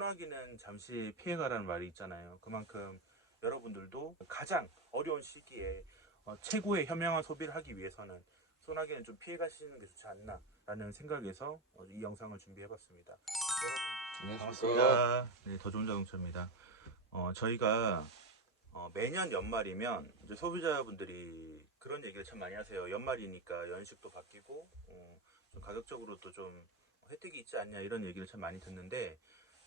소나기는 잠시 피해가라는 말이 있잖아요. 그만큼 여러분들도 가장 어려운 시기에 최고의 현명한 소비를 하기 위해서는 소나기는 좀 피해가시는 게 좋지 않나라는 생각에서 이 영상을 준비해봤습니다. 여러분 반갑습니다. 네, 더 좋은 자동차입니다. 저희가 매년 연말이면 이제 소비자분들이 그런 얘기를 참 많이 하세요. 연말이니까 연식도 바뀌고 좀 가격적으로도 좀 혜택이 있지 않냐 이런 얘기를 참 많이 듣는데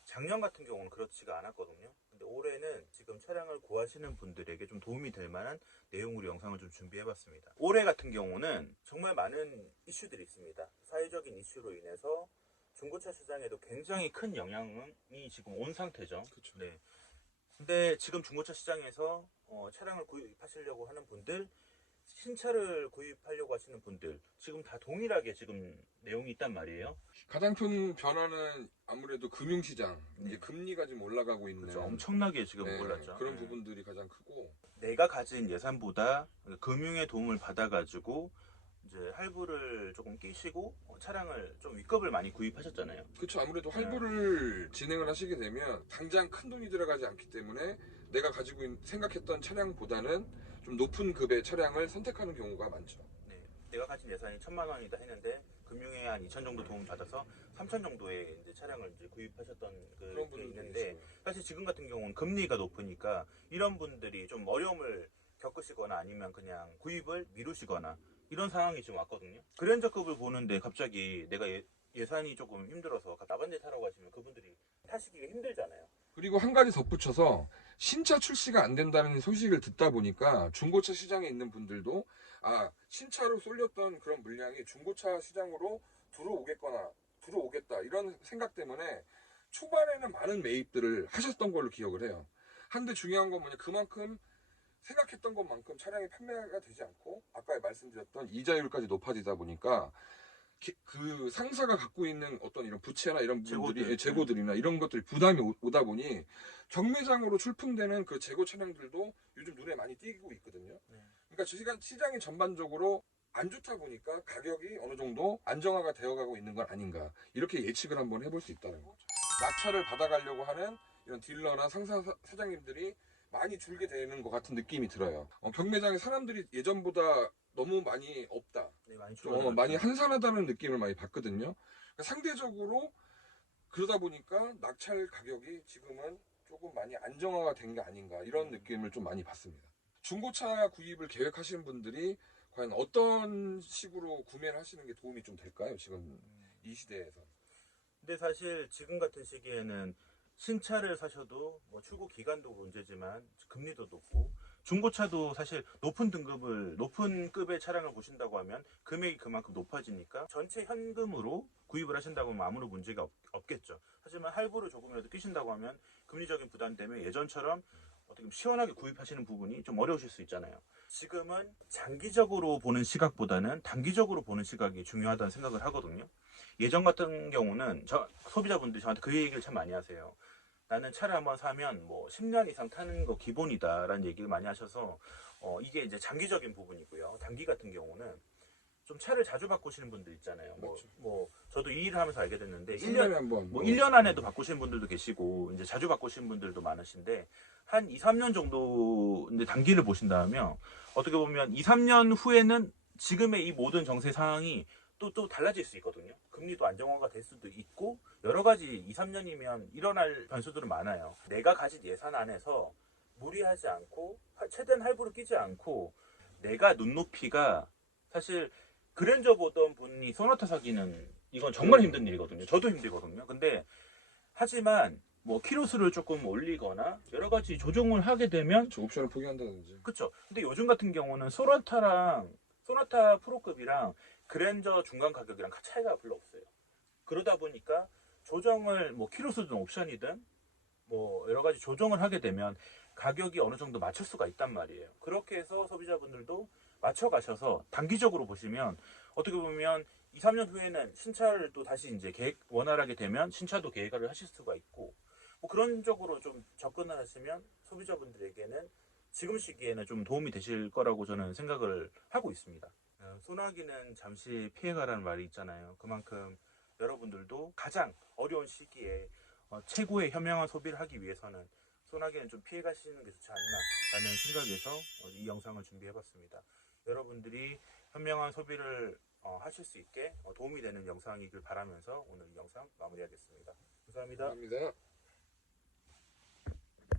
작년 같은 경우는 그렇지가 않았거든요. 근데 올해는 지금 차량을 구하시는 분들에게 좀 도움이 될 만한 내용으로 영상을 좀 준비해봤습니다. 올해 같은 경우는 정말 많은 이슈들이 있습니다. 사회적인 이슈로 인해서 중고차 시장에도 굉장히 큰 영향이 지금 온 상태죠. 그쵸. 네. 근데 지금 중고차 시장에서 차량을 구입하시려고 하는 분들, 신차를 구입하려고 하시는 분들 지금 다 동일하게 지금 내용이 있단 말이에요. 가장 큰 변화는 아무래도 금융시장, 네. 이제 금리가 지금 올라가고 있는 그렇죠. 엄청나게 지금 네, 올랐죠. 그런 네. 부분들이 가장 크고, 내가 가진 예산보다 금융의 도움을 받아가지고 이제 할부를 조금 끼시고 차량을 좀 위급을 많이 구입하셨잖아요. 그쵸. 아무래도 할부를 진행을 하시게 되면 당장 큰 돈이 들어가지 않기 때문에 내가 가지고 생각했던 차량보다는 좀 높은 급의 차량을 선택하는 경우가 많죠. 네. 내가 가진 예산이 1,000만 원이다 했는데 금융에 한 2천 정도 도움 받아서 3천 정도의 이제 차량을 이제 구입하셨던 그런 게 분들이 있는데 있어요. 사실 지금 같은 경우는 금리가 높으니까 이런 분들이 좀 어려움을 겪으시거나 아니면 그냥 구입을 미루시거나 이런 상황이 지금 왔거든요. 그랜저급을 보는데 갑자기 내가 예산이 조금 힘들어서 나반대 타라고 하시면 그분들이 타시기가 힘들잖아요. 그리고 한 가지 덧붙여서 신차 출시가 안 된다는 소식을 듣다 보니까 중고차 시장에 있는 분들도 신차로 쏠렸던 그런 물량이 중고차 시장으로 들어오겠다 이런 생각 때문에 초반에는 많은 매입들을 하셨던 걸로 기억을 해요. 한데 중요한 건 뭐냐, 그만큼 생각했던 것만큼 차량이 판매가 되지 않고 아까 말씀드렸던 이자율까지 높아지다 보니까 그 상사가 갖고 있는 어떤 이런 부채나 이런 분들이 재고들이나 이런 것들이 부담이 오다 보니 경매장으로 출품되는 그 재고 차량들도 요즘 눈에 많이 띄고 있거든요. 그러니까 시장이 전반적으로 안 좋다 보니까 가격이 어느 정도 안정화가 되어가고 있는 건 아닌가, 이렇게 예측을 한번 해볼 수 있다는 거죠. 낙찰을 받아가려고 하는 이런 딜러나 사장님들이 많이 줄게 되는 것 같은 느낌이 들어요. 경매장에 사람들이 예전보다 너무 많이 없다, 네, 많이 좀 많이 한산하다는 느낌을 많이 받거든요. 그러니까 상대적으로 그러다 보니까 낙찰 가격이 지금은 조금 많이 안정화가 된 게 아닌가, 이런 느낌을 좀 많이 받습니다. 중고차 구입을 계획하시는 분들이 과연 어떤 식으로 구매를 하시는 게 도움이 좀 될까요? 지금 이 시대에서. 근데 사실 지금 같은 시기에는 신차를 사셔도 뭐 출고 기간도 문제지만 금리도 높고 중고차도 사실 높은 급의 차량을 보신다고 하면 금액이 그만큼 높아지니까 전체 현금으로 구입을 하신다고 하면 아무런 문제가 없겠죠. 하지만 할부를 조금이라도 끼신다고 하면 금리적인 부담 때문에 예전처럼 어떻게 시원하게 구입하시는 부분이 좀 어려우실 수 있잖아요. 지금은 장기적으로 보는 시각보다는 단기적으로 보는 시각이 중요하다는 생각을 하거든요. 예전 같은 경우는 소비자분들이 저한테 그 얘기를 참 많이 하세요. 나는 차를 한번 사면 뭐 10년 이상 타는 거 기본이다라는 얘기를 많이 하셔서 이게 이제 장기적인 부분이고요. 단기 같은 경우는 좀 차를 자주 바꾸시는 분들 있잖아요. 뭐 저도 이 일을 하면서 알게 됐는데 1년 안에도 바꾸시는 분들도 계시고 이제 자주 바꾸시는 분들도 많으신데 한 2, 3년 정도 이제 단기를 보신다면 어떻게 보면 2, 3년 후에는 지금의 이 모든 정세 상황이 또 달라질 수 있거든요. 금리도 안정화가 될 수도 있고 여러 가지 2, 3년이면 일어날 변수들은 많아요. 내가 가진 예산 안에서 무리하지 않고 최대한 할부를 끼지 않고 내가 눈높이가 사실 그랜저 보던 분이 소나타 사기는 이건 정말 힘든 일이거든요. 저도 힘들거든요. 근데 하지만 뭐 키로수를 조금 올리거나 여러 가지 조정을 하게 되면 저 옵션을 포기한다든지. 그렇죠. 근데 요즘 같은 경우는 소나타 프로급이랑 그랜저 중간 가격이랑 차이가 별로 없어요. 그러다 보니까 조정을 뭐 키로수든 옵션이든 뭐 여러 가지 조정을 하게 되면 가격이 어느 정도 맞출 수가 있단 말이에요. 그렇게 해서 소비자분들도 맞춰 가셔서 단기적으로 보시면 어떻게 보면 2, 3년 후에는 신차를 또 다시 이제 원활하게 되면 신차도 계획을 하실 수가 있고 뭐 그런 쪽으로 좀 접근을 하시면 소비자분들에게는 지금 시기에는 좀 도움이 되실 거라고 저는 생각을 하고 있습니다. 소나기는 잠시 피해가라는 말이 있잖아요. 그만큼 여러분들도 가장 어려운 시기에 최고의 현명한 소비를 하기 위해서는 소나기는 좀 피해 가시는 게 좋지 않나라는 생각에서 이 영상을 준비해봤습니다. 여러분들이 현명한 소비를 하실 수 있게 도움이 되는 영상이길 바라면서 오늘 이 영상 마무리하겠습니다. 감사합니다. 감사합니다.